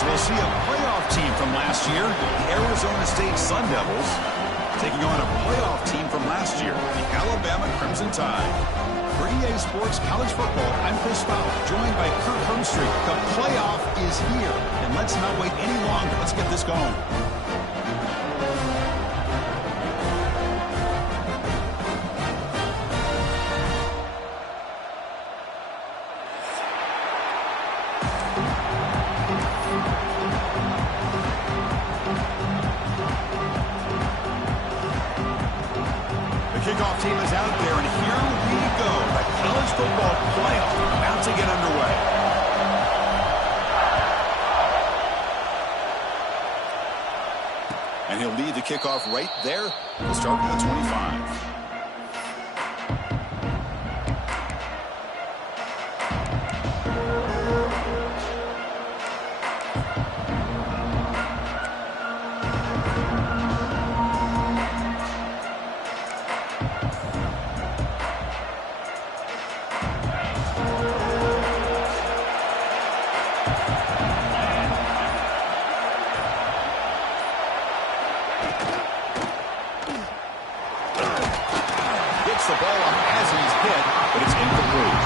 as we'll see a playoff team from last year, the Arizona State Sun Devils, taking on a playoff team from last year, the Alabama Crimson Tide. For EA Sports College Football, I'm Chris Fowler, joined by Kirk Hermstreet. The playoff is here, and let's not wait any longer. Let's get this going. Kickoff team is out there, and here we go. The college football playoff about to get underway. And he'll lead the kickoff right there. We'll start with the 25. The ball up as he's hit, but it's incomplete.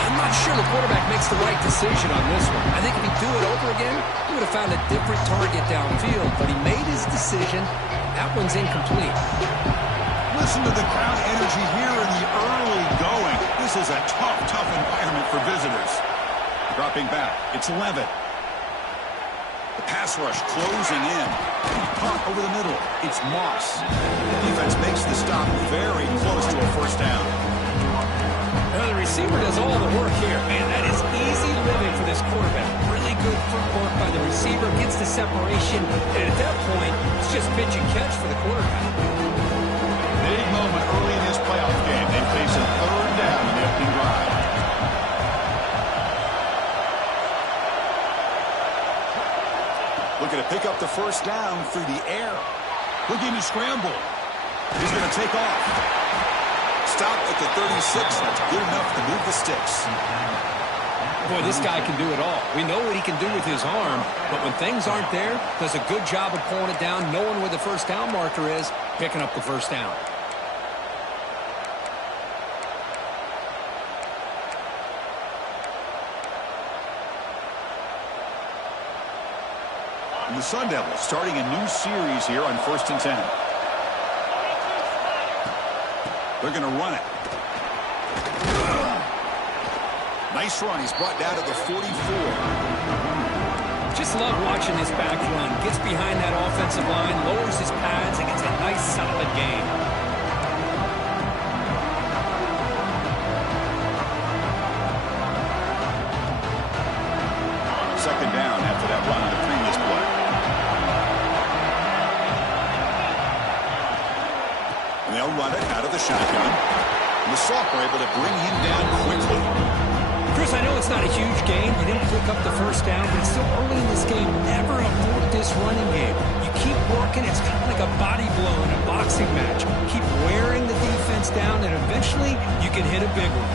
I'm not sure the quarterback makes the right decision on this one. I think if he'd do it over again, he would have found a different target downfield, but he made his decision. That one's incomplete. Listen to the crowd energy here in the early going. This is a tough environment for visitors. Dropping back, it's Levitt. The pass rush closing in. Pump over the middle. It's Moss. The defense makes the stop very close to a first down. Now the receiver does all the work here. Man, that is easy living for this quarterback. Really good footwork by the receiver. Gets the separation. And at that point, it's just pitch and catch for the quarterback. Big moment early in this playoff game. They face a third down in the opening drive. Looking to pick up the first down through the air. Looking to scramble. He's going to take off. Stop at the 36. That's good enough to move the sticks. Boy, this guy can do it all. We know what he can do with his arm, but when things aren't there, does a good job of pulling it down, knowing where the first down marker is, picking up the first down. The Sun Devils starting a new series here on 1st and 10. They're going to run it. Nice run. He's brought down to the 44. Just love watching this back run. Gets behind that offensive line, lowers his pads, and gets a nice solid gain. Second down after that run on the previous play. And they'll run it out of the shotgun. And the Sauk are able to bring him down quickly. Chris, I know it's not a huge game. You didn't pick up the first down, but it's still early in this game. Never abort this running game. You keep working. It's kind of like a body blow in a boxing match. Keep wearing the defense down, and eventually you can hit a big one.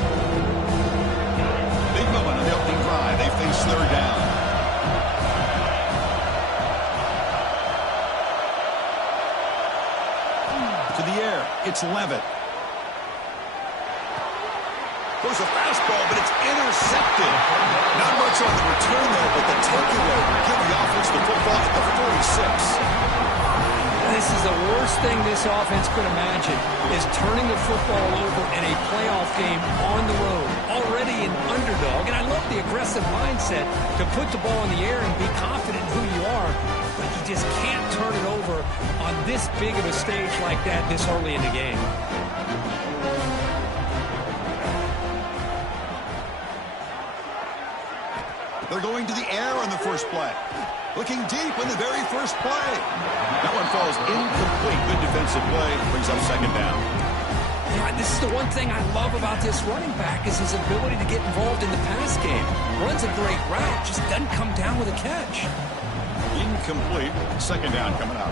Big moment on the opening drive. They face third down. To the air, it's Levitt. Goes a fastball, but it's intercepted. Not much on the return there, but the takeaway will give the offense the football at the 46. This is the worst thing this offense could imagine, is turning the football over in a playoff game on the road. Already an underdog, and I love the aggressive mindset to put the ball in the air and be confident in who you are, but you just can't turn it over on this big of a stage like that this early in the game. They're going to the air on the first play. Looking deep in the very first play. That one falls incomplete. Good defensive play. Brings up second down. Yeah, this is the one thing I love about this running back is his ability to get involved in the pass game. Runs a great route, just doesn't come down with a catch. Incomplete. Second down coming up.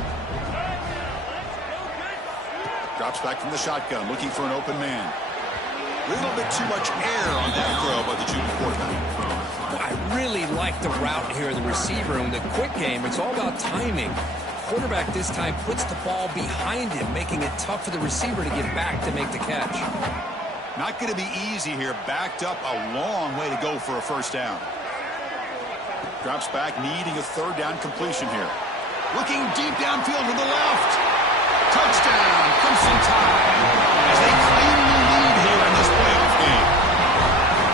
Drops back from the shotgun, looking for an open man. A little bit too much air on that throw by the junior quarterback. Well, I Really like the route here, the receiver. In the quick game, it's all about timing. Quarterback this time puts the ball behind him, making it tough for the receiver to get back to make the catch. Not going to be easy here. Backed up a long way to go for a first down. Drops back, needing a third down completion here. Looking deep downfield to the left. Touchdown, Crimson Tide, as they claim the lead here in this playoff game.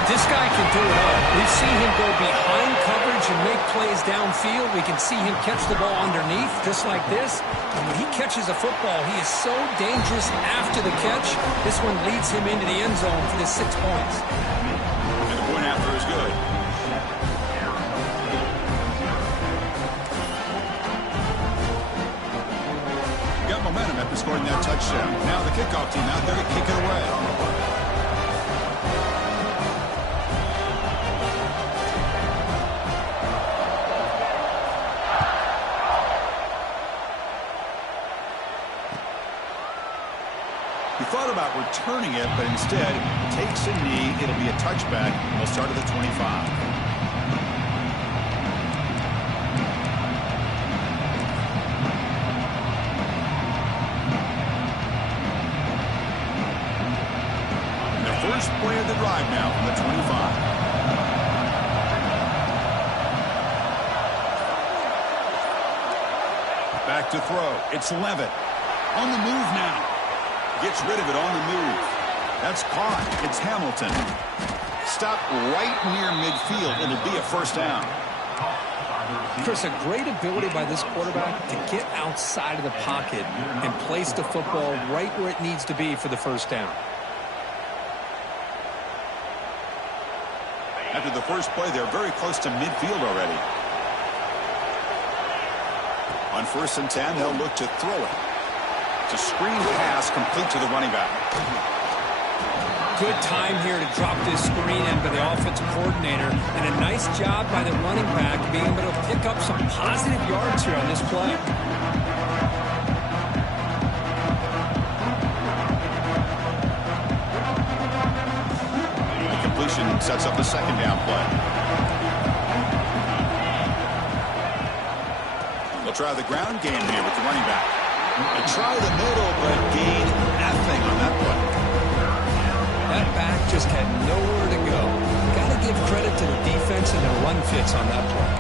This guy can do it all. We've seen him go behind coverage and make plays downfield. We can see him catch the ball underneath, just like this. And when he catches a football, he is so dangerous after the catch. This one leads him into the end zone for the 6 points. And the point after is good. Got momentum after scoring that touchdown. Now the kickoff team out there to kick it away. He thought about returning it, but instead takes a knee. It'll be a touchback. They'll start at the 25. And the first play of the drive now from the 25. Back to throw. It's Levitt. On the move now. Gets rid of it on the move. That's caught. It's Hamilton. Stopped right near midfield. It'll be a first down. Chris, a great ability by this quarterback to get outside of the pocket and place the football right where it needs to be for the first down. After the first play, they're very close to midfield already. On 1st and 10, they'll look to throw it. It's a screen pass complete to the running back. Good time here to drop this screen in by the offensive coordinator, and a nice job by the running back being able to pick up some positive yards here on this play. The completion sets up a second down play. They'll try the ground game here with the running back. They try the middle, but gain nothing on that play. That back just had nowhere to go. Got to give credit to the defense and their run fits on that play.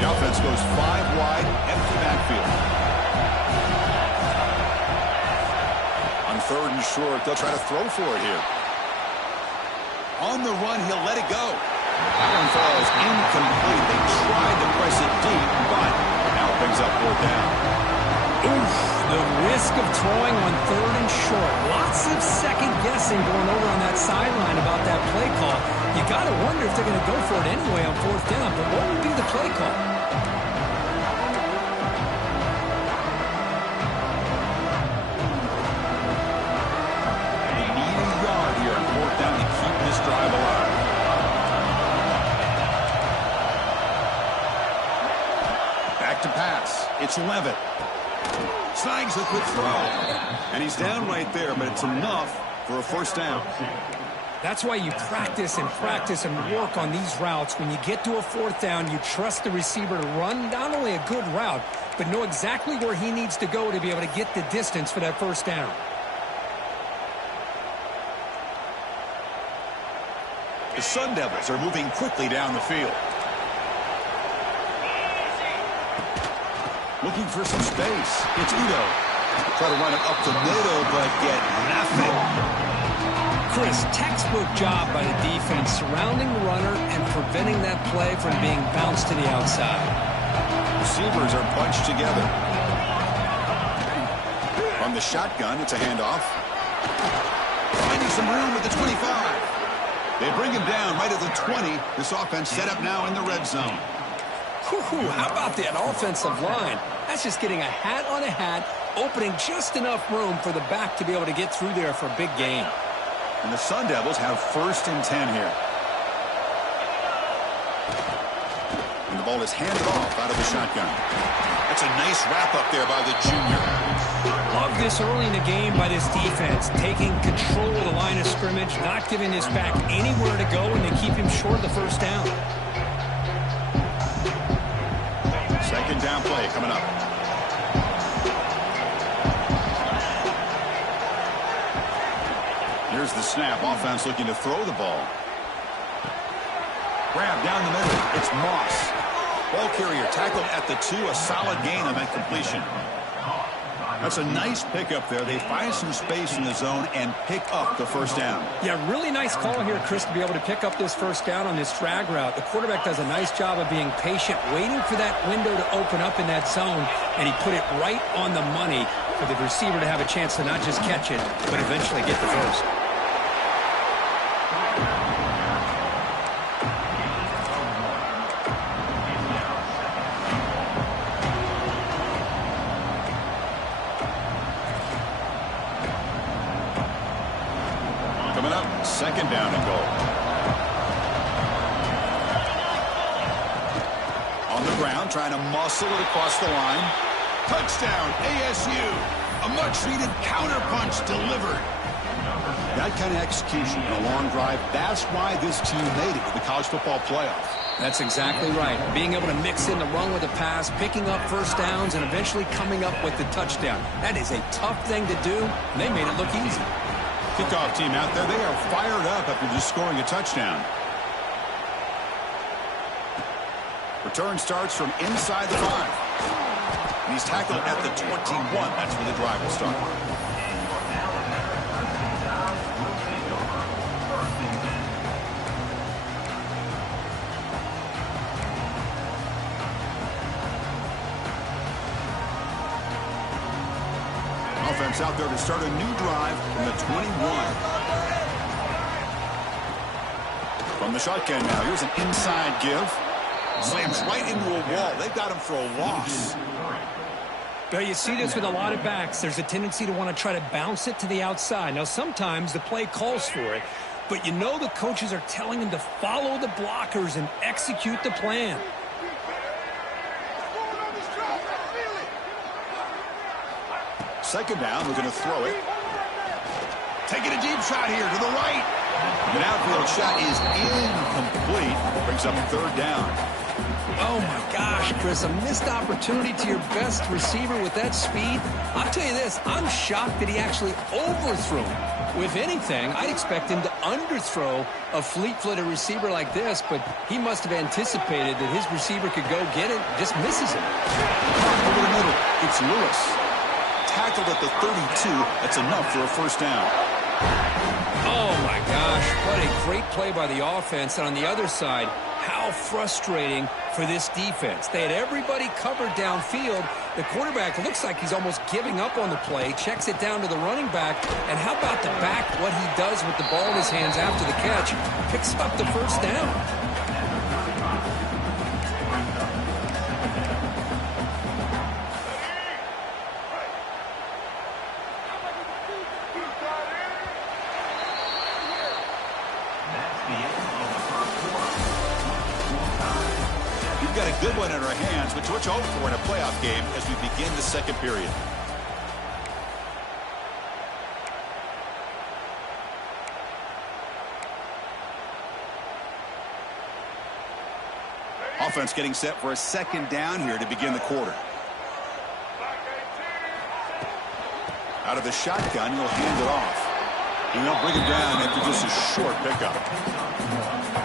The offense goes 5 wide, empty backfield. On 3rd and short, they'll try to throw for it here. On the run, he'll let it go. That one falls incomplete. They tried to press it deep, but now it brings up 4th down. Oof, the risk of throwing on 3rd and short. Lots of second guessing going over on that sideline about that play call. You got to wonder if they're going to go for it anyway on 4th down, but what would be the play call? Drive alive. Back to pass. It's Levitt. Snags a quick throw. And he's down right there, but it's enough for a first down. That's why you practice and work on these routes. When you get to a 4th down, you trust the receiver to run not only a good route, but know exactly where he needs to go to be able to get the distance for that first down. The Sun Devils are moving quickly down the field. Looking for some space. It's Udo. Try to run it up the middle, but get nothing. Chris, textbook job by the defense surrounding the runner and preventing that play from being bounced to the outside. Receivers are bunched together. From the shotgun, it's a handoff. Finding some room with the 25. They bring him down right at the 20. This offense set up now in the red zone. How about that offensive line? That's just getting a hat on a hat, opening just enough room for the back to be able to get through there for a big gain. And the Sun Devils have 1st and 10 here. And the ball is handed off out of the shotgun. That's a nice wrap up there by the junior. Love this early in the game by this defense, taking control of the line of scrimmage, not giving this back anywhere to go, and they keep him short of the first down. Second down play coming up. Here's the snap. Offense looking to throw the ball. Grab down the middle. It's Moss. Ball carrier tackled at the 2. A solid gain on that completion. That's a nice pickup there. They find some space in the zone and pick up the first down. Yeah, really nice call here, Chris, to be able to pick up this first down on this drag route. The quarterback does a nice job of being patient, waiting for that window to open up in that zone, and he put it right on the money for the receiver to have a chance to not just catch it, but eventually get the first. Coming up, second down and goal. On the ground, trying to muscle it across the line. Touchdown, ASU. A much-needed counterpunch delivered. That kind of execution in a long drive, that's why this team made it to the college football playoff. That's exactly right. Being able to mix in the run with the pass, picking up first downs, and eventually coming up with the touchdown. That is a tough thing to do, and they made it look easy. Kickoff team out there, they are fired up after just scoring a touchdown. Return starts from inside the 5. And he's tackled at the 21. That's where the drive will start. Offense out there to start a new drive from the 21. From the shotgun now, here's an inside give. Slams right into a wall. They've got him for a loss. But you see this with a lot of backs. There's a tendency to want to try to bounce it to the outside. Now, sometimes the play calls for it, but you know the coaches are telling them to follow the blockers and execute the plan. Second down, we're going to throw it. Taking a deep shot here to the right. An outfield shot is incomplete. Brings up third down. Oh, my gosh, Chris, a missed opportunity to your best receiver with that speed. I'll tell you this, I'm shocked that he actually overthrew him. If anything, I'd expect him to underthrow a fleet-footed receiver like this, but he must have anticipated that his receiver could go get it, just misses him. Over the middle, it's Lewis. Tackled at the 32. That's enough for a first down. Oh, my gosh. What a great play by the offense. And on the other side, how frustrating for this defense. They had everybody covered downfield. The quarterback looks like he's almost giving up on the play, checks it down to the running back. And how about the back, what he does with the ball in his hands after the catch? Picks up the first down. Got a good one in our hands, which we're hoping for in a playoff game as we begin the second period. Offense getting set for a second down here to begin the quarter. Out of the shotgun, he'll hand it off. And they'll bring him down after just a short pickup.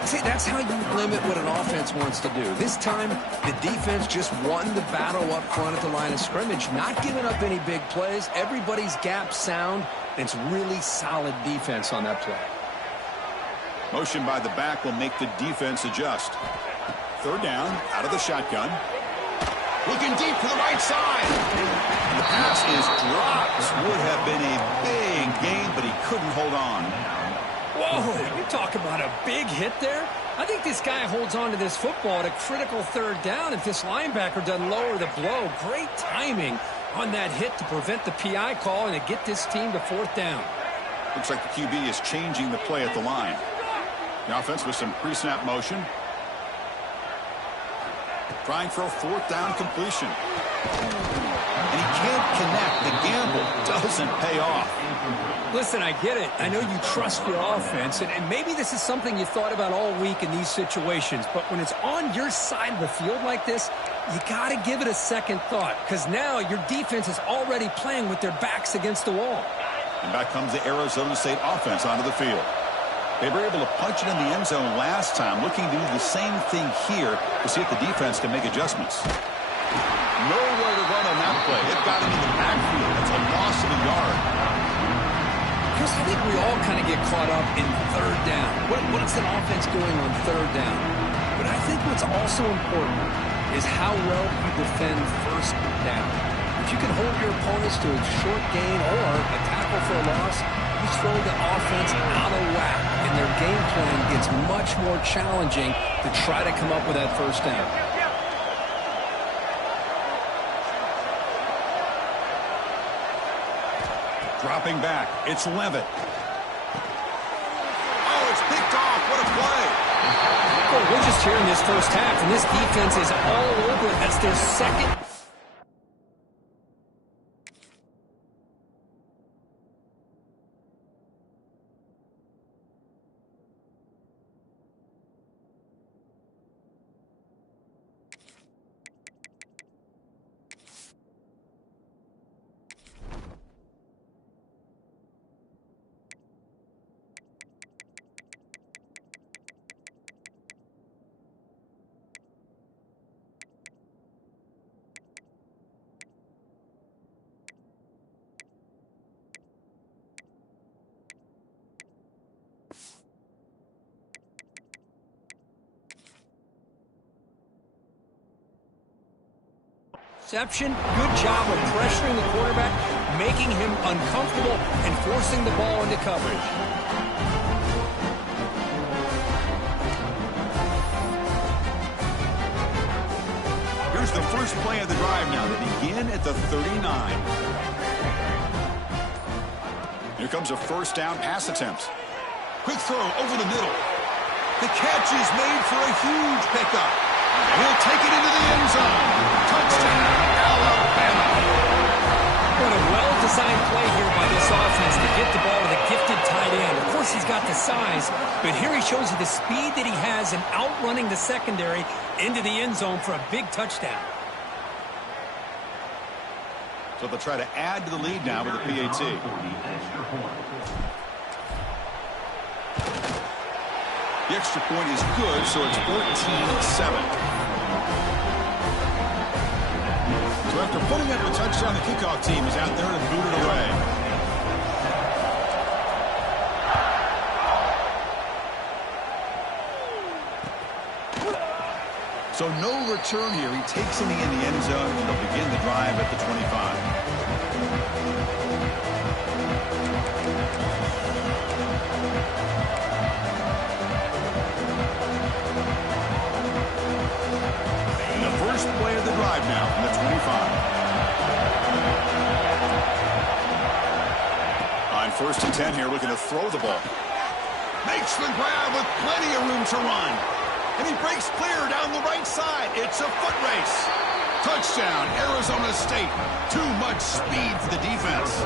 See, that's how you limit what an offense wants to do. This time, the defense just won the battle up front at the line of scrimmage, not giving up any big plays. Everybody's gap sound, and it's really solid defense on that play. Motion by the back will make the defense adjust. Third down, out of the shotgun. Looking deep to the right side. And the pass is dropped. Would have been a big gain, but he couldn't hold on. Whoa, you talk about a big hit there. I think this guy holds on to this football at a critical third down if this linebacker doesn't lower the blow. Great timing on that hit to prevent the PI call and to get this team to fourth down. Looks like the QB is changing the play at the line. The offense with some pre-snap motion. Trying for a fourth down completion. and he can't connect. The gamble doesn't pay off. Listen, I get it. I know you trust your offense, and maybe this is something you thought about all week in these situations, but when it's on your side of the field like this, you got to give it a second thought, because now your defense is already playing with their backs against the wall. And back comes the Arizona State offense onto the field. They were able to punch it in the end zone last time, looking to do the same thing here to see if the defense can make adjustments. Nowhere to run on that play. It got him in the backfield. It's a loss of a yard. Chris, I think we all kind of get caught up in third down. What is an offense doing on third down? But I think what's also important is how well you defend first down. If you can hold your opponents to a short gain or a tackle for a loss, you throw the offense out of whack, and their game plan gets much more challenging to try to come up with that first down. Dropping back, it's Levitt. Oh, it's picked off. What a play. Well, we're just here in this first half, and this defense is all over it. That's their second. Interception. Good job of pressuring the quarterback, making him uncomfortable, and forcing the ball into coverage. Here's the first play of the drive now. They begin at the 39. Here comes a first down pass attempt. Quick throw over the middle. The catch is made for a huge pickup. And he'll take it into the end zone. Touchdown, Alabama. What a well-designed play here by this offense to get the ball to the gifted tight end. Of course, he's got the size, but here he shows you the speed that he has in outrunning the secondary into the end zone for a big touchdown. So they'll try to add to the lead now with a PAT. The extra point is good, so it's 14-7. So after putting up a touchdown, the kickoff team is out there to boot it away. So no return here. He takes it in the end zone, and he'll begin the drive at the 25. First play of the drive now from the 25. On 1st and 10 here, looking to throw the ball. Makes the grab with plenty of room to run. And he breaks clear down the right side. It's a foot race. Touchdown, Arizona State. Too much speed for the defense.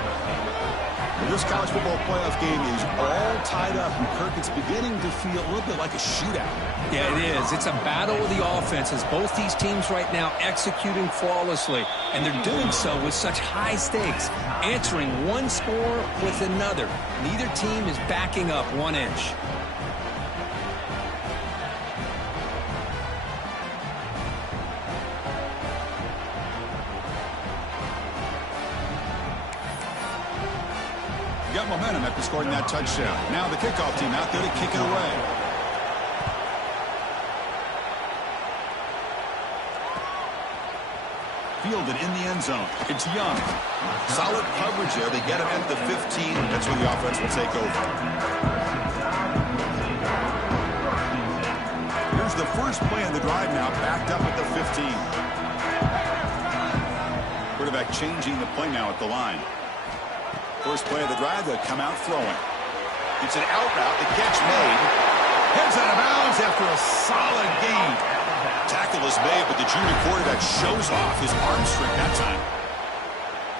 Well, this college football playoff game is all tied up, and Kirk, it's beginning to feel a little bit like a shootout. Yeah, it is. It's a battle of the offenses. Both these teams right now executing flawlessly, and they're doing so with such high stakes, answering one score with another. Neither team is backing up 1 inch. Got momentum after scoring that touchdown. Now the kickoff team out there to kick it away. Fielded in the end zone. It's Young. Solid coverage there. They get him at the 15. That's where the offense will take over. Here's the first play of the drive now, backed up at the 15. Quarterback changing the play now at the line. First play of the drive, they'll come out throwing. It's an out route, the catch made. Heads out of bounds after a solid gain. Tackle is made, but the junior quarterback shows off his arm strength that time.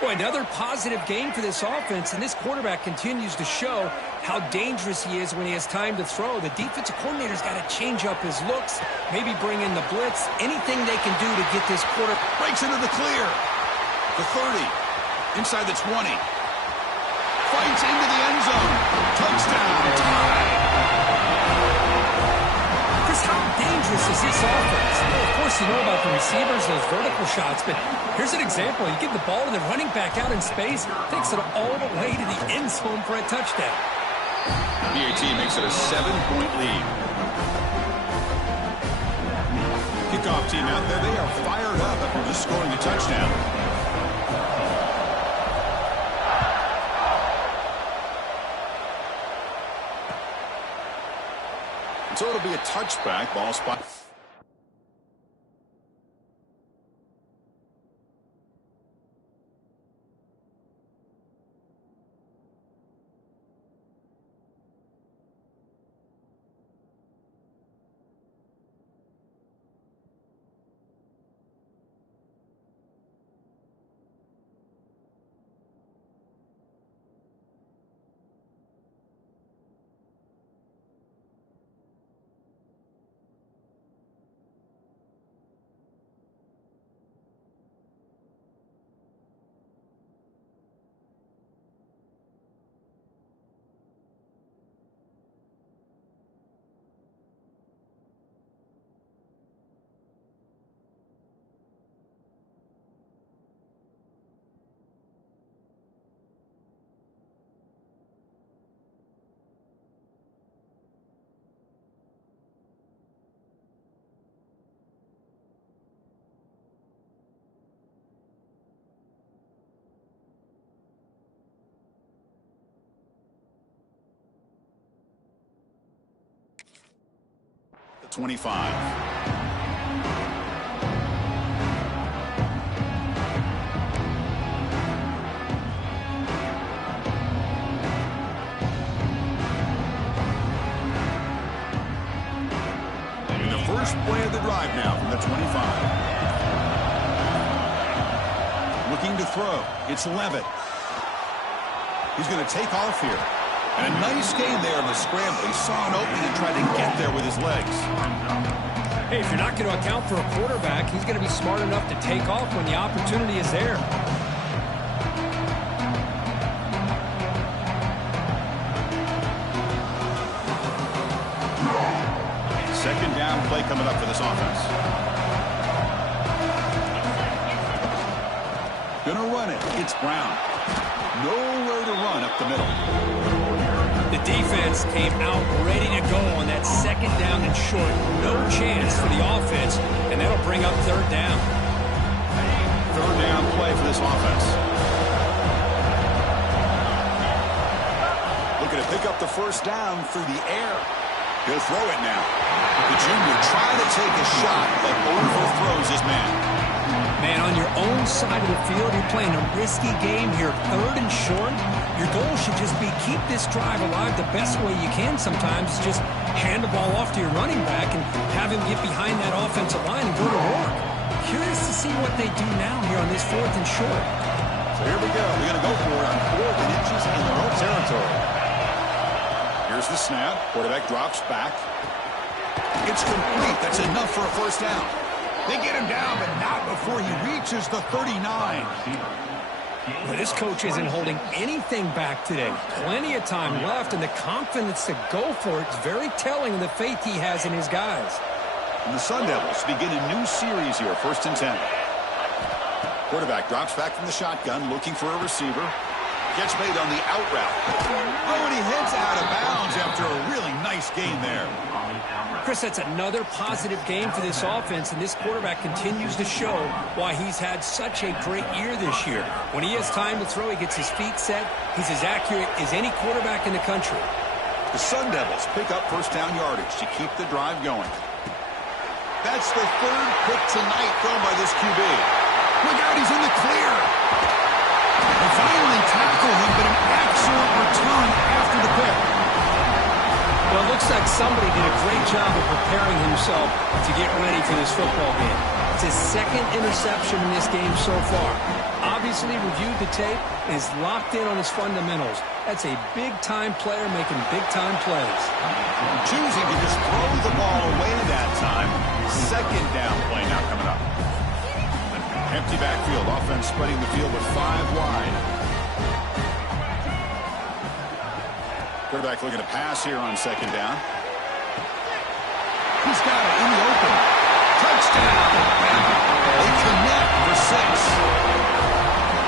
Boy, another positive game for this offense, and this quarterback continues to show how dangerous he is when he has time to throw. The defensive coordinator's got to change up his looks, maybe bring in the blitz, anything they can do to get this quarter. Breaks into the clear. The 30. Inside the 20. Fights into the end zone. Touchdown. Tie. Chris, how dangerous is this offense? Well, of course, you know about the receivers, those vertical shots, but here's an example. You give the ball to the running back out in space, takes it all the way to the end zone for a touchdown. BAT makes it a 7-point lead. Kickoff team out there, they are fired up after just scoring a touchdown. So it'll be a touchback, ball spot. The 25. And the first play of the drive now from the 25. Looking to throw. It's Levitt. He's going to take off here. And a nice game there in the scramble. He saw an opening and tried to get there with his legs. Hey, if you're not going to account for a quarterback, he's going to be smart enough to take off when the opportunity is there. Second down play coming up for this offense. Gonna run it. It's Brown. Nowhere to run up the middle. The defense came out ready to go on that second down and short. No chance for the offense, and that'll bring up third down. Third down play for this offense. Looking to pick up the first down through the air. He'll throw it now. The junior trying to take a shot, but overthrows his man. Man, on your own side of the field, you're playing a risky game here. Third and short. Your goal should just be keep this drive alive the best way you can sometimes. Just hand the ball off to your running back and have him get behind that offensive line and go to work. Curious to see what they do now here on this fourth and short. So here we go. They're going to go for it on 4 inches in their own territory. Here's the snap. Quarterback drops back. It's complete. That's enough for a first down. They get him down, but not before he reaches the 39. Well, this coach isn't holding anything back today. Plenty of time left, and the confidence to go for it is very telling of the faith he has in his guys. And the Sun Devils begin a new series here, 1st and 10. Quarterback drops back from the shotgun, looking for a receiver. Gets made on the out route. Oh, and he heads out of bounds after a really nice gain there. Chris, that's another positive game for this offense, and this quarterback continues to show why he's had such a great year this year. When he has time to throw, he gets his feet set. He's as accurate as any quarterback in the country. The Sun Devils pick up first down yardage to keep the drive going. That's the third pick tonight thrown by this QB. Look out, he's in the clear. They finally tackle him, but an excellent return after the pick. Well, it looks like somebody did a great job of preparing himself to get ready for this football game. It's his second interception in this game so far. Obviously, previously reviewed the tape and is locked in on his fundamentals. That's a big-time player making big-time plays. Choosing to just throw the ball away that time. Second down play now coming up. Empty backfield. Offense spreading the field with 5 wide. Quarterback looking to pass here on second down. He's got it in the open. Touchdown. They connect for 6.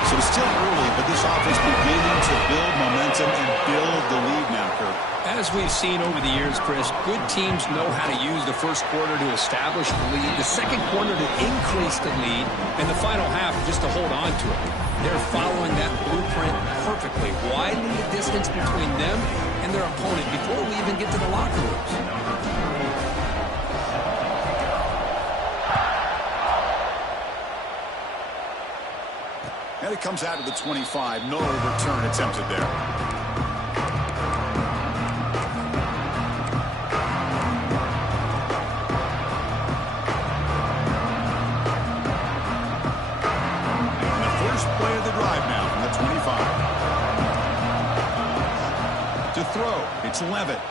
So it's still early, but this offense beginning to build momentum and build the lead now, Kirk. As we've seen over the years, Chris, good teams know how to use the first quarter to establish the lead, the second quarter to increase the lead, and the final half just to hold on to it. They're following that blueprint perfectly, widening the distance between them and their opponent before we even get to the locker rooms. And it comes out to the 25. No return attempted there. And the first play of the drive now from the 25. To throw, it's Levitt.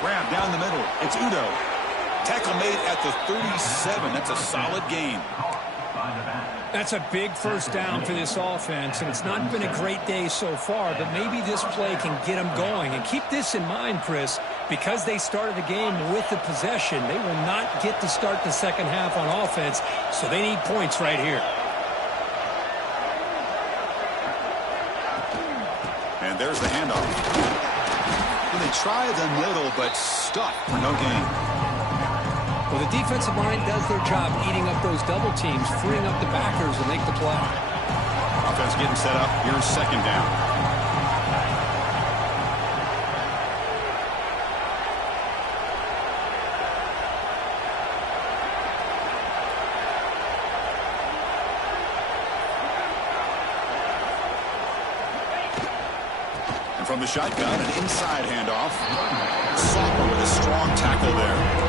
Grab down the middle. It's Udo. Tackle made at the 37. That's a solid gain. That's a big first down for this offense, and it's not been a great day so far, but maybe this play can get them going. And keep this in mind, Chris, because they started the game with the possession, they will not get to start the second half on offense, so they need points right here. And there's the handoff. And they try the middle, but stuck for no gain. Well, the defensive line does their job eating up those double teams, freeing up the backers to make the play. Offense getting set up. Here's second down. And from the shotgun, an inside handoff. Salter with a strong tackle there.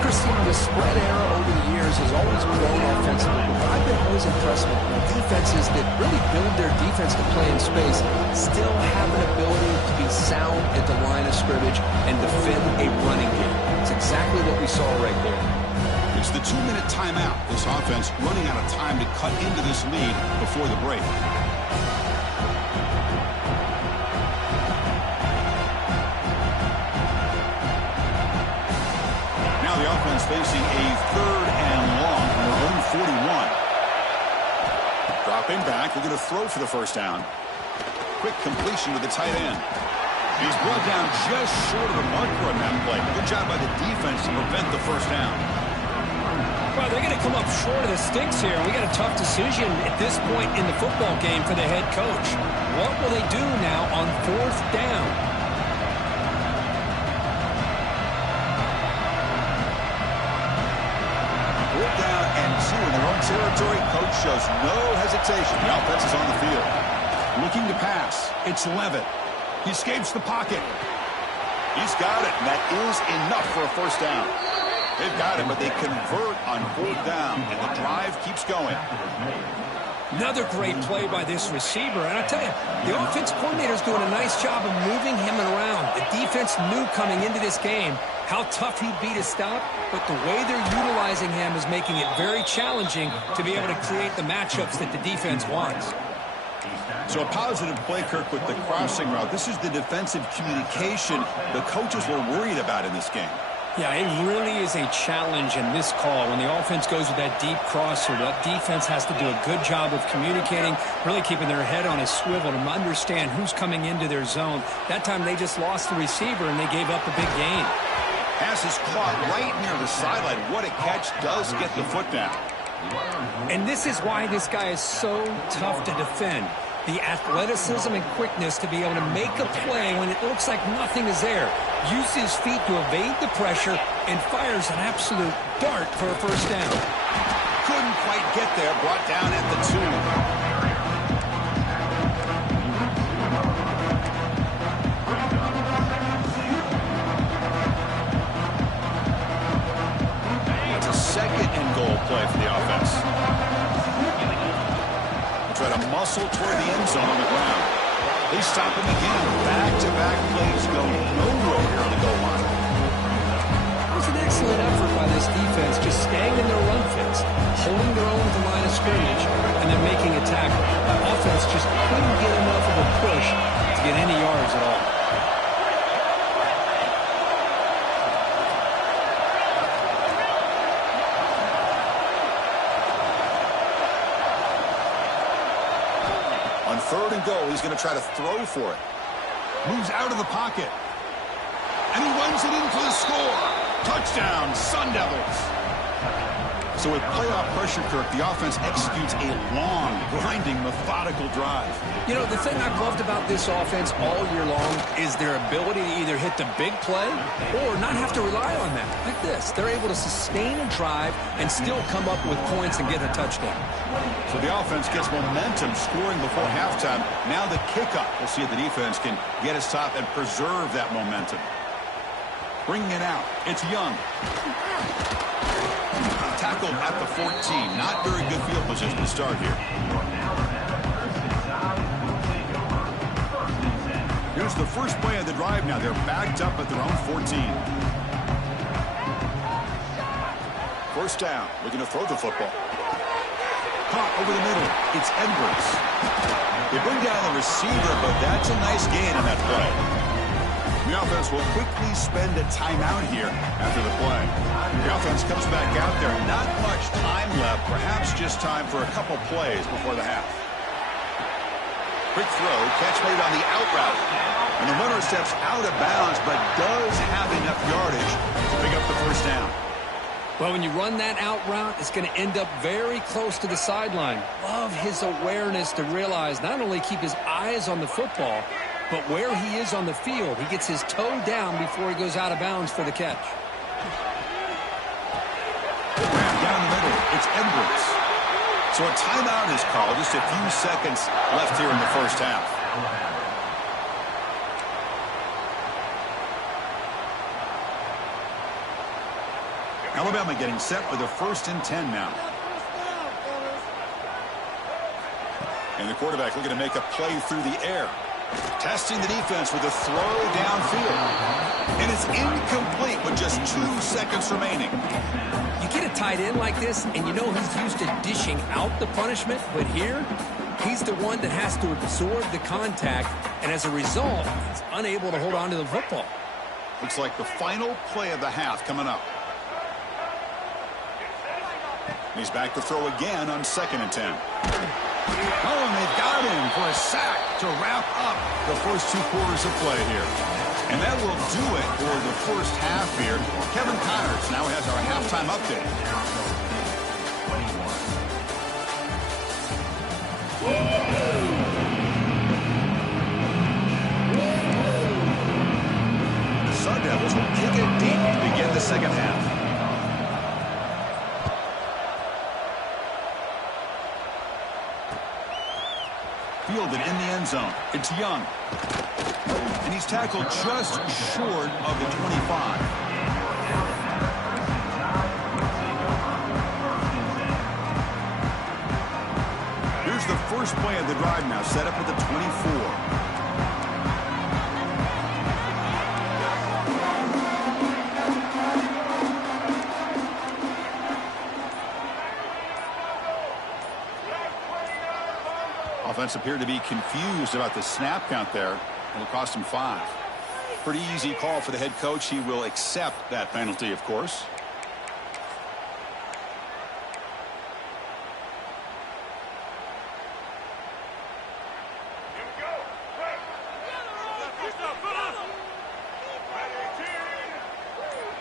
Christine, the spread era over the years has always grown offensively, but I've been always impressed with defenses that really build their defense to play in space, still have an ability to be sound at the line of scrimmage and defend a running game. It's exactly what we saw right there. It's the 2-minute timeout. This offense running out of time to cut into this lead before the break. The offense facing a 3rd and long from their own 41. Dropping back, they're going to throw for the first down. Quick completion to the tight end. He's brought down just short of the marker on that play. Good job by the defense to prevent the first down. Well, they're going to come up short of the sticks here. We got a tough decision at this point in the football game for the head coach. What will they do now on 4th down? In their own territory, coach shows no hesitation. The offense is on the field. Looking to pass. It's Levitt. He escapes the pocket. He's got it, and that is enough for a first down. They've got it, but they convert on 4th down, and the drive keeps going. Another great play by this receiver. And I tell you, the offense coordinator is doing a nice job of moving him around. The defense knew coming into this game how tough he'd be to stop, but the way they're utilizing him is making it very challenging to be able to create the matchups that the defense wants. So a positive play, Kirk, with the crossing route. This is the defensive communication the coaches were worried about in this game. Yeah, it really is a challenge in this call. When the offense goes with that deep crosser, that defense has to do a good job of communicating, really keeping their head on a swivel to understand who's coming into their zone. That time they just lost the receiver and they gave up a big gain. Pass is caught right near the sideline. What a catch, does get the foot down. And this is why this guy is so tough to defend. The athleticism and quickness to be able to make a play when it looks like nothing is there. Use his feet to evade the pressure and fires an absolute dart for a first down. Couldn't quite get there, brought down at the 2. It's a 2nd and goal play for the offense. hustle toward the end zone on the ground. They stop him again. Back-to-back plays go nowhere here on the goal line. It was an excellent effort by this defense, just staying in their run fits, holding their own at the line of scrimmage, and then making a tackle. The offense just couldn't get enough of a push to get any yards at all. On 3rd and goal, he's going to try to throw for it. Moves out of the pocket. And he runs it in for the score. Touchdown, Sun Devils. So with playoff pressure, Kirk, the offense executes a long, grinding, methodical drive. You know, the thing I've loved about this offense all year long is their ability to either hit the big play or not have to rely on that. Like this, they're able to sustain a drive and still come up with points and get a touchdown. So the offense gets momentum scoring before halftime. Now the kickoff. We'll see if the defense can get a stop and preserve that momentum. Bringing it out. It's Young. Tackled at the 14. Not very good field position to start here. Here's the first play of the drive now. They're backed up at their own 14. First down. Looking to throw the football. Caught over the middle. It's Edwards. They bring down the receiver, but that's a nice gain on that play. The offense will quickly spend a timeout here after the play. The offense comes back out there. Not much time left. Perhaps just time for a couple plays before the half. Quick throw. Catch made on the out route. And the runner steps out of bounds, but does have enough yardage to pick up the first down. Well, when you run that out route, it's going to end up very close to the sideline. Love his awareness to realize not only keep his eyes on the football, but where he is on the field. He gets his toe down before he goes out of bounds for the catch. Down the middle, it's Edwards. So a timeout is called. Just a few seconds left here in the first half. Alabama getting set for the 1st and 10 now. And the quarterback looking to make a play through the air. Testing the defense with a throw downfield. And it's incomplete with just 2 seconds remaining. You get a tight end like this, and you know he's used to dishing out the punishment, but here, he's the one that has to absorb the contact, and as a result, he's unable to hold on to the football. Looks like the final play of the half coming up. He's back to throw again on 2nd and 10. Oh, and they've got him for a sack to wrap up the first 2 quarters of play here. And that will do it for the first half here. Kevin Connors now has our halftime update. The Sun Devils will kick it deep to begin the second half. Fielded in the end zone. It's Young. And he's tackled just short of the 25. Here's the first play of the drive now, set up at the 24. Offense appeared to be confused about the snap count there. It'll cost him 5. Pretty easy call for the head coach. He will accept that penalty, of course.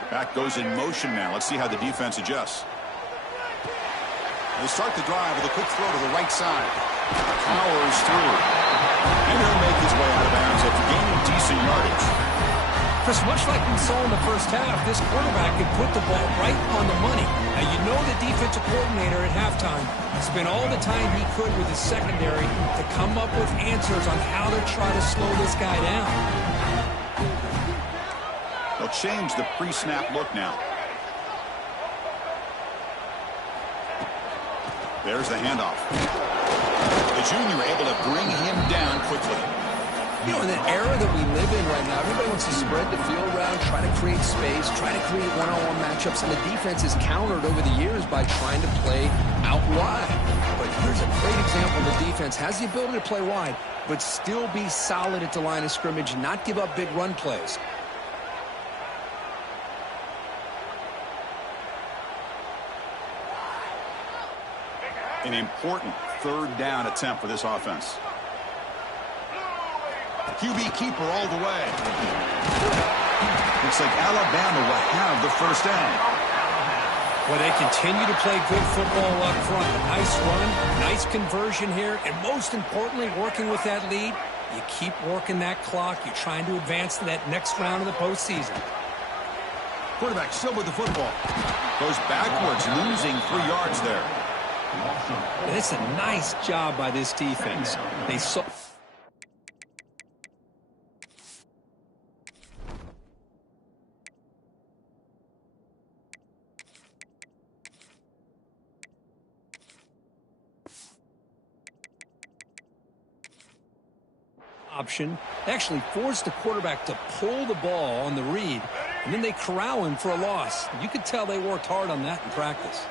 Back goes in motion now. Let's see how the defense adjusts. They start the drive with a quick throw to the right side. Powers through. And he'll make his way out of bounds after gaining decent yardage. Chris, much like we saw in the first half, this quarterback can put the ball right on the money. Now, you know the defensive coordinator at halftime spent all the time he could with his secondary to come up with answers on how to try to slow this guy down. They'll change the pre-snap look now. There's the handoff. The junior able to bring him down quickly. You know, in the era that we live in right now, everybody wants to spread the field around, try to create space, try to create one-on-one matchups, and the defense is countered over the years by trying to play out wide. But here's a great example. The defense has the ability to play wide, but still be solid at the line of scrimmage, not give up big run plays. An important third down attempt for this offense. QB keeper all the way. Looks like Alabama will have the first down. Well, they continue to play good football up front. A nice run, nice conversion here, and most importantly, working with that lead, you keep working that clock. You're trying to advance to that next round of the postseason. Quarterback still with the football. Goes backwards, losing 3 yards there. And it's a nice job by this defense. They saw... option. They actually forced the quarterback to pull the ball on the read, and then they corral him for a loss. You could tell they worked hard on that in practice.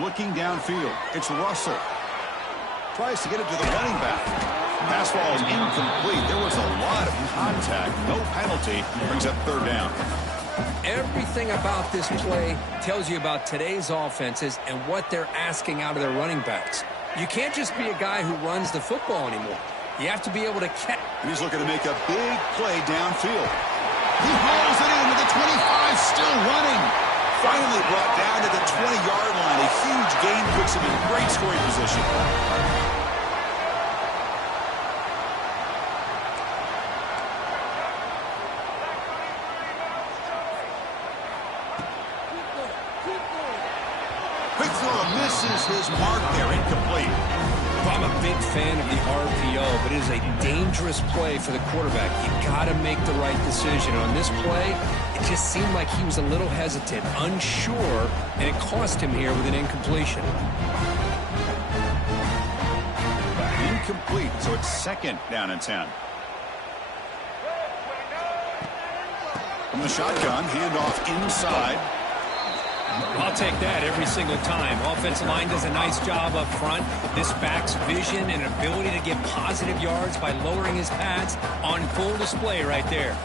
Looking downfield, it's Russell. Tries to get it to the running back. Pass ball is incomplete. There was a lot of contact. No penalty. Brings up third down. Everything about this play tells you about today's offenses and what they're asking out of their running backs. You can't just be a guy who runs the football anymore. You have to be able to catch. He's looking to make a big play downfield. He hauls it in with the 25, still running. Finally brought down to the 20-yard line. A huge gain puts him in great scoring position. Quick throw misses his mark there, incomplete. I'm a big fan of the RPO, but it is a dangerous play for the quarterback. You got to make the right decision. On this play, it just seemed like he was a little hesitant, unsure, and it cost him here with an incompletion. Incomplete, so it's second down and 10. From the shotgun, handoff inside. I'll take that every single time. Offensive line does a nice job up front. This back's vision and ability to get positive yards by lowering his pads on full display right there.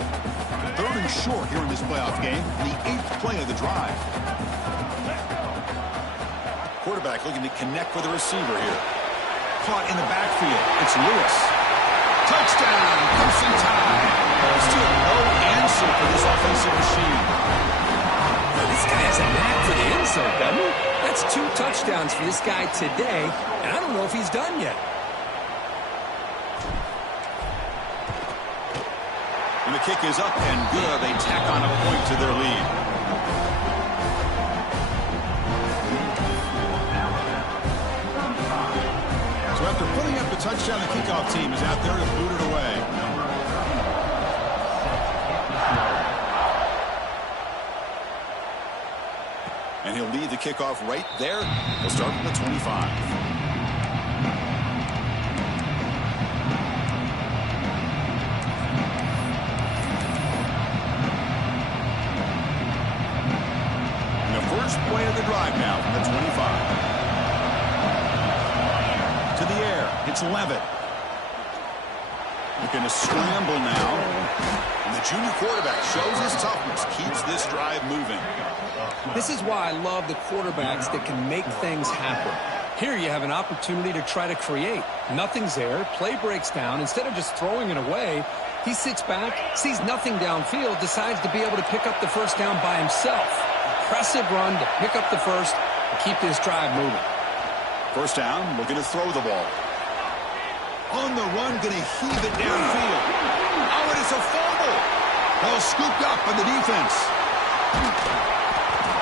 Third and short here in this playoff game. The 8th play of the drive. Quarterback looking to connect with the receiver here. Caught in the backfield. It's Lewis. Touchdown! Crimson Tide. Still no answer for this offensive machine. This guy has a knack for the end zone, doesn't he? That's 2 touchdowns for this guy today, and I don't know if he's done yet. And the kick is up and good. They tack on a point to their lead. So after putting up the touchdown, the kickoff team is out there to boot it away. And he'll lead the kickoff right there. He'll start from the 25. And the first play of the drive now from the 25. To the air. It's Levitt. Looking to scramble now. And the junior quarterback shows his toughness. Keeps this drive moving. This is why I love the quarterbacks that can make things happen. Here you have an opportunity to try to create. Nothing's there. Play breaks down. Instead of just throwing it away, he sits back, sees nothing downfield, decides to be able to pick up the first down by himself. Impressive run to pick up the first and keep this drive moving. First down, looking to throw the ball. On the run, going to heave it downfield. Oh, and it's a fumble. Ball scooped up by the defense.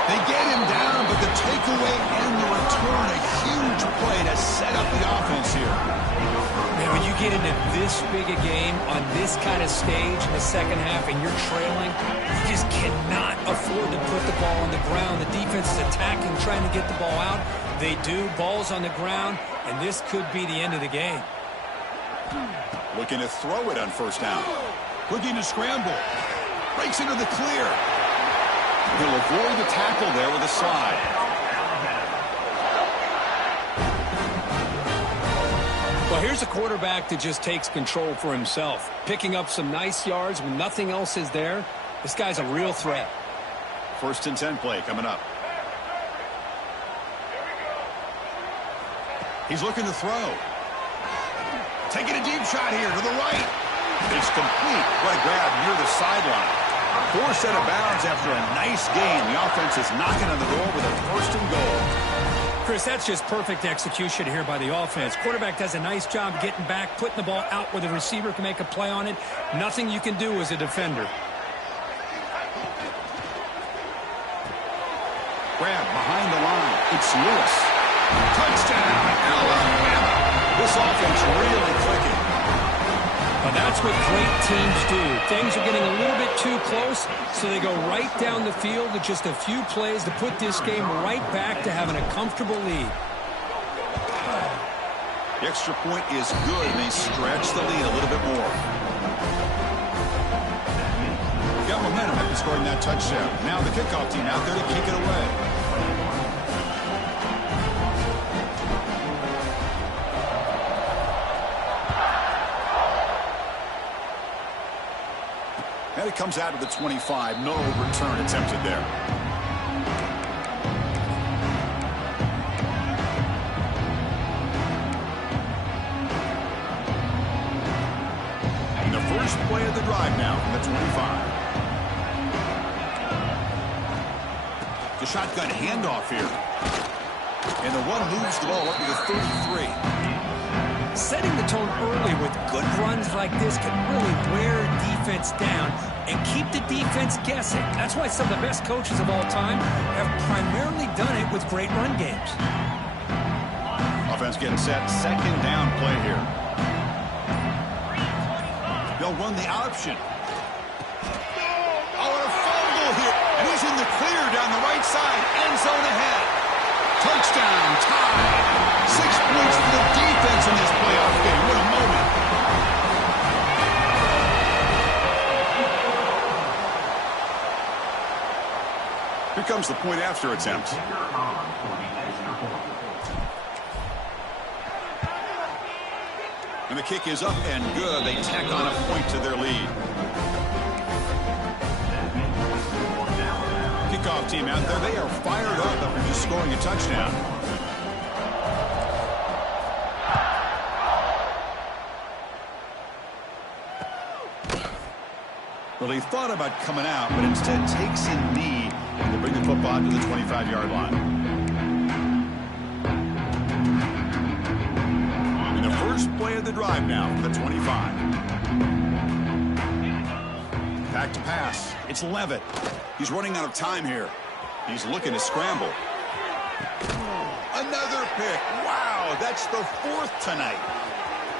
They get him down, but the takeaway and the return, a huge play to set up the offense here. Man, When you get into this big a game on this kind of stage in the second half and you're trailing, you just cannot afford to put the ball on the ground. The defense is attacking, trying to get the ball out. They do. Ball's on the ground, and this could be the end of the game. Looking to throw it on first down. Looking to scramble. Breaks into the clear. He'll avoid the tackle there with a slide. Well, here's a quarterback that just takes control for himself. Picking up some nice yards when nothing else is there. This guy's a real threat. 1st and 10 play coming up. He's looking to throw. Taking a deep shot here to the right. It's complete. What a grab near the sideline. 4 set of bounds after a nice game. The offense is knocking on the door with a 1st and goal. Chris, that's just perfect execution here by the offense. Quarterback does a nice job getting back, putting the ball out where the receiver can make a play on it. Nothing you can do as a defender. Grab behind the line. It's Lewis. Touchdown, Alabama. This offense really clicking. Well, that's what great teams do. Things are getting a little bit too close, so they go right down the field with just a few plays to put this game right back to having a comfortable lead. The extra point is good, and they stretch the lead a little bit more. Got momentum after scoring that touchdown. Now the kickoff team out there to kick it away. And it comes out to the 25. No return attempted there. And the first play of the drive now from the 25. The shotgun handoff here. And the one moves the ball up to the 33. Setting the tone early with good runs like this can really wear defense down and keep the defense guessing. That's why some of the best coaches of all time have primarily done it with great run games. Offense getting set. 2nd down play here. They'll run the option. Oh, and a fumble here. And he's in the clear down the right side. End zone ahead. Touchdown, tie. 6 points for the defense in this playoff game. What a moment. Here comes the point after attempt. And the kick is up and good. They tack on a point to their lead. Kickoff team out there. They are fired up after just scoring a touchdown. Well, he thought about coming out, but instead takes a knee and will bring the football to the 25-yard line. And the first play of the drive now from the 25. Back to pass. It's Levitt. He's running out of time here. He's looking to scramble. Another pick. Wow, that's the 4th tonight.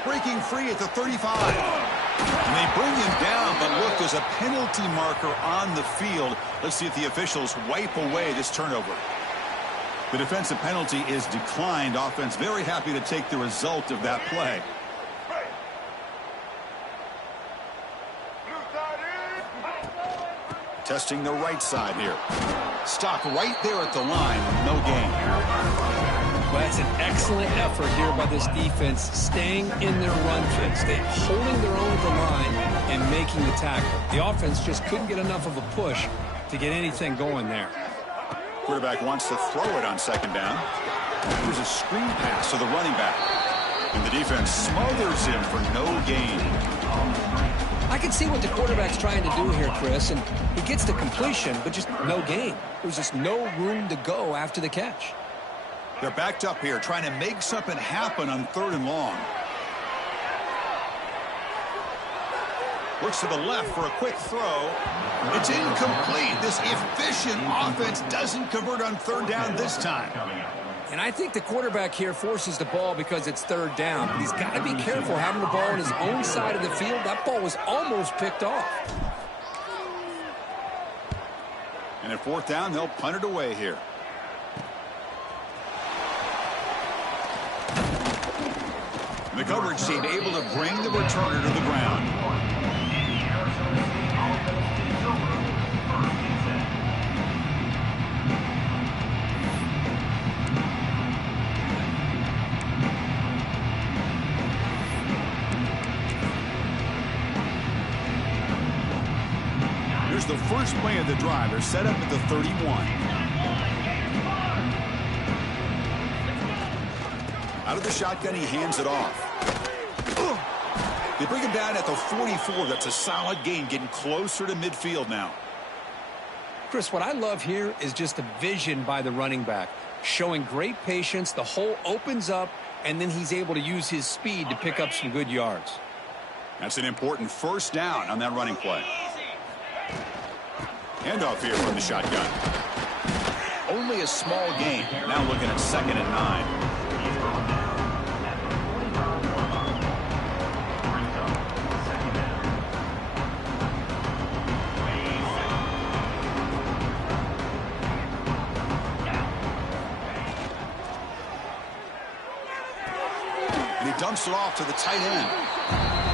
Breaking free at the 35. And they bring him down, but look, there's a penalty marker on the field. Let's see if the officials wipe away this turnover. The defensive penalty is declined. Offense very happy to take the result of that play. Testing the right side here. Stop right there at the line. No gain. Well, that's an excellent effort here by this defense, staying in their run fits. They're holding their own at the line and making the tackle. The offense just couldn't get enough of a push to get anything going there. Quarterback wants to throw it on 2nd down. There's a screen pass to the running back. And the defense smothers him for no gain. I can see what the quarterback's trying to do here, Chris, and he gets the completion, but just no gain. There's just no room to go after the catch. They're backed up here, trying to make something happen on 3rd and long. Looks to the left for a quick throw. It's incomplete. This efficient offense doesn't convert on 3rd down this time. And I think the quarterback here forces the ball because it's third down. But he's got to be careful having the ball on his own side of the field. That ball was almost picked off. And at fourth down, they'll punt it away here. The coverage team able to bring the returner to the ground. Here's the first play of the drive. They're set up at the 31. Out of the shotgun, he hands it off. They bring him down at the 44. That's a solid gain, getting closer to midfield now. Chris, what I love here is just the vision by the running back. Showing great patience, the hole opens up, and then he's able to use his speed to pick up some good yards. That's an important first down on that running play. Handoff here from the shotgun. Only a small gain. Now looking at 2nd and 9. And he dumps it off to the tight end.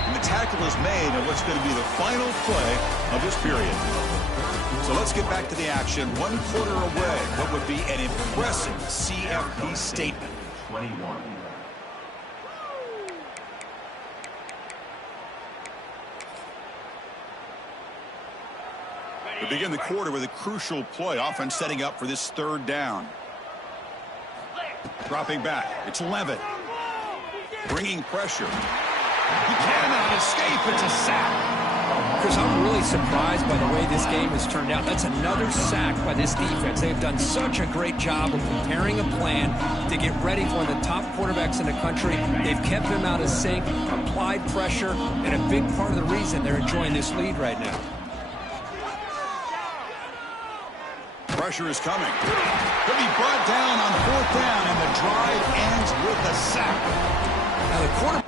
And the tackle is made on what's going to be the final play of this period. So let's get back to the action. 1 quarter away. What would be an impressive CFP statement. 21. We begin the quarter with a crucial play. Offense setting up for this third down. Dropping back. It's Levitt. Bringing pressure. He cannot escape. It's a sack. Chris, I'm really surprised by the way this game has turned out. That's another sack by this defense. They've done such a great job of preparing a plan to get ready for the top quarterbacks in the country. They've kept him out of sync, applied pressure, and a big part of the reason they're enjoying this lead right now. Pressure is coming. Could be brought down on fourth down, and the drive ends with a sack. Now the quarterback.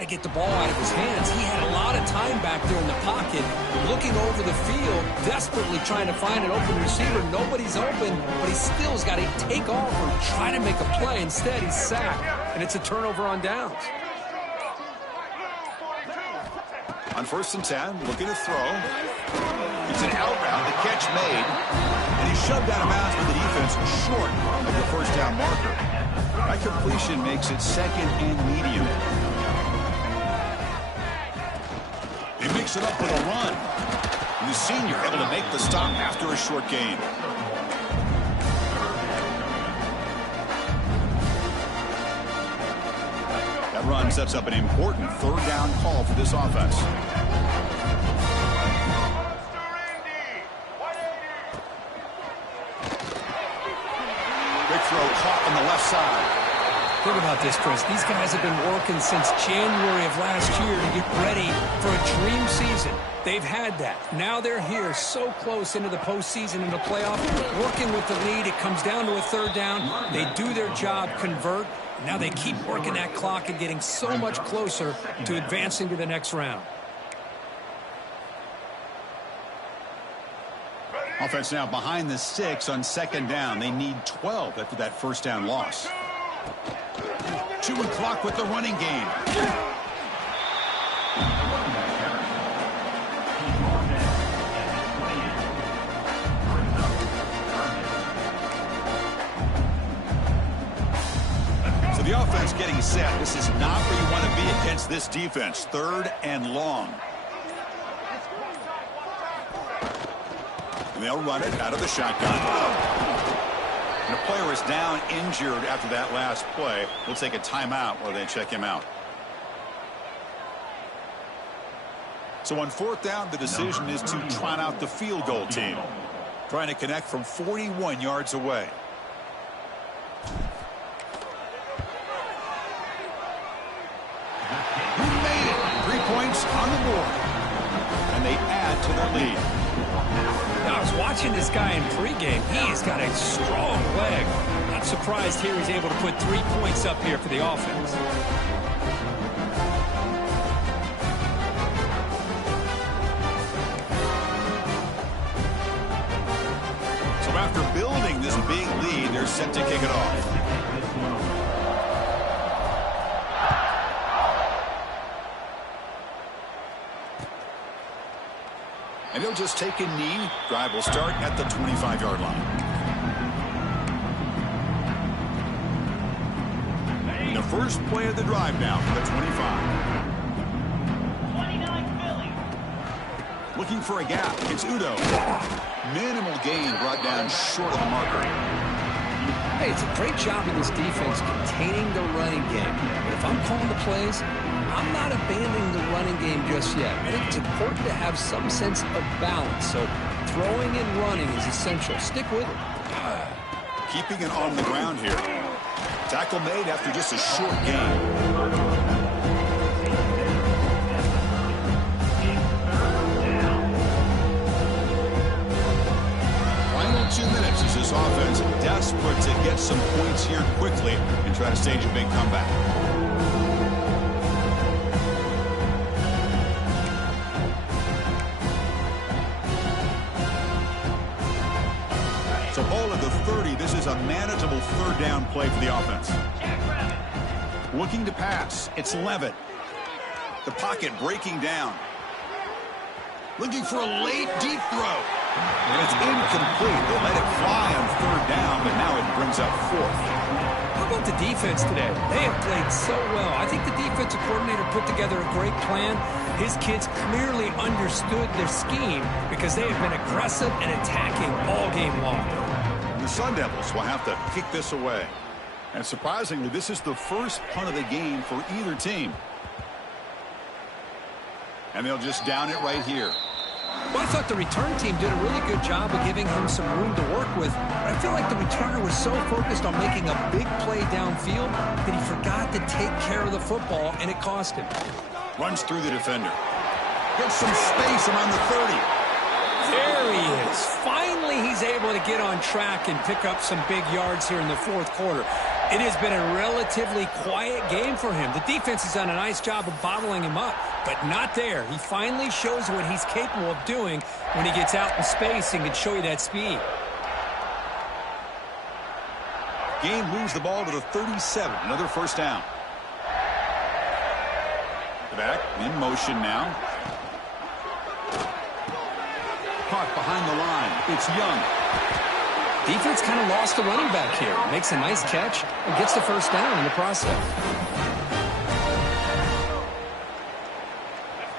To get the ball out of his hands. He had a lot of time back there in the pocket, looking over the field, desperately trying to find an open receiver. Nobody's open, but he still's got to take off or try to make a play. Instead, he's sacked, and it's a turnover on downs. On 1st and 10, looking to throw. It's an out route, the catch made, and he's shoved out of bounds with the defense short of the first down marker. That completion makes it 2nd and medium. He makes it up with a run. And the senior able to make the stop after a short gain. That run sets up an important third down call for this offense. Big throw caught on the left side. Think about this, Chris. These guys have been working since January of last year to get ready for a dream season. They've had that. Now they're here so close into the postseason and the playoff, working with the lead. It comes down to a third down. They do their job, convert. Now they keep working that clock and getting so much closer to advancing to the next round. Offense now behind the 6 on 2nd down. They need 12 after that first down loss. Chewing clock with the running game. So the offense getting set. This is not where you want to be against this defense. 3rd and long. And they'll run it out of the shotgun. And the player is down injured after that last play. We'll take a timeout while they check him out. So on 4th down, the decision is to trot out the field goal team. Trying to connect from 41 yards away. He made it. 3 points on the board. for their lead. Now, I was watching this guy in pregame. He has got a strong leg. Not surprised here he's able to put 3 points up here for the offense. So after building this big lead, they're set to kick it off. And he'll just take a knee. Drive will start at the 25-yard line. And the first play of the drive now from the 25. 29 Philly. Looking for a gap. It's Udo. Minimal gain brought down short of the marker. Hey, it's a great job of this defense containing the running game. But if I'm calling the plays, I'm not abandoning the running game just yet. I think it's important to have some sense of balance. So throwing and running is essential. Stick with it. Keeping it on the ground here. Tackle made after just a short gain. Final 2 minutes as this offense desperate to get some points here quickly and try to stage a big comeback. So ball at the 30. This is a manageable third down play for the offense. Looking to pass. It's Levitt. The pocket breaking down. Looking for a late deep throw. And it's incomplete. They let it fly on third down, but now it brings up fourth. How about the defense today? They have played so well. I think the defensive coordinator put together a great plan. His kids clearly understood their scheme because they have been aggressive and attacking all game long. The Sun Devils will have to kick this away. And surprisingly, this is the first punt of the game for either team. And they'll just down it right here. Well, I thought the return team did a really good job of giving him some room to work with. But I feel like the returner was so focused on making a big play downfield that he forgot to take care of the football, and it cost him. Runs through the defender. Gets some space around the 30. There he is. Finally, he's able to get on track and pick up some big yards here in the fourth quarter. It has been a relatively quiet game for him. The defense has done a nice job of bottling him up, but not there. He finally shows what he's capable of doing when he gets out in space and can show you that speed. Game moves the ball to the 37. Another first down. Back in motion now. Caught behind the line. It's Young. Defense kind of lost the running back here. Makes a nice catch and gets the first down in the process.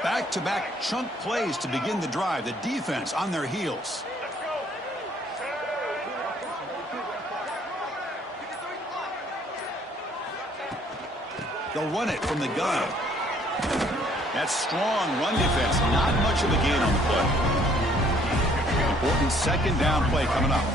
Back-to-back chunk plays to begin the drive. The defense on their heels. They'll run it from the gun. That's strong run defense. Not much of a gain on the play. Important second down play coming up.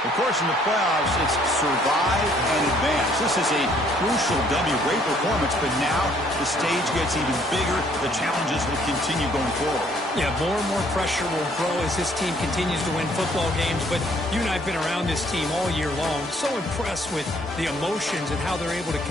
Of course, in the playoffs, it's survive and advance. This is a crucial W. Great performance, but now the stage gets even bigger. The challenges will continue going forward. Yeah, more and more pressure will grow as this team continues to win football games. But you and I have been around this team all year long. So impressed with the emotions and how they're able to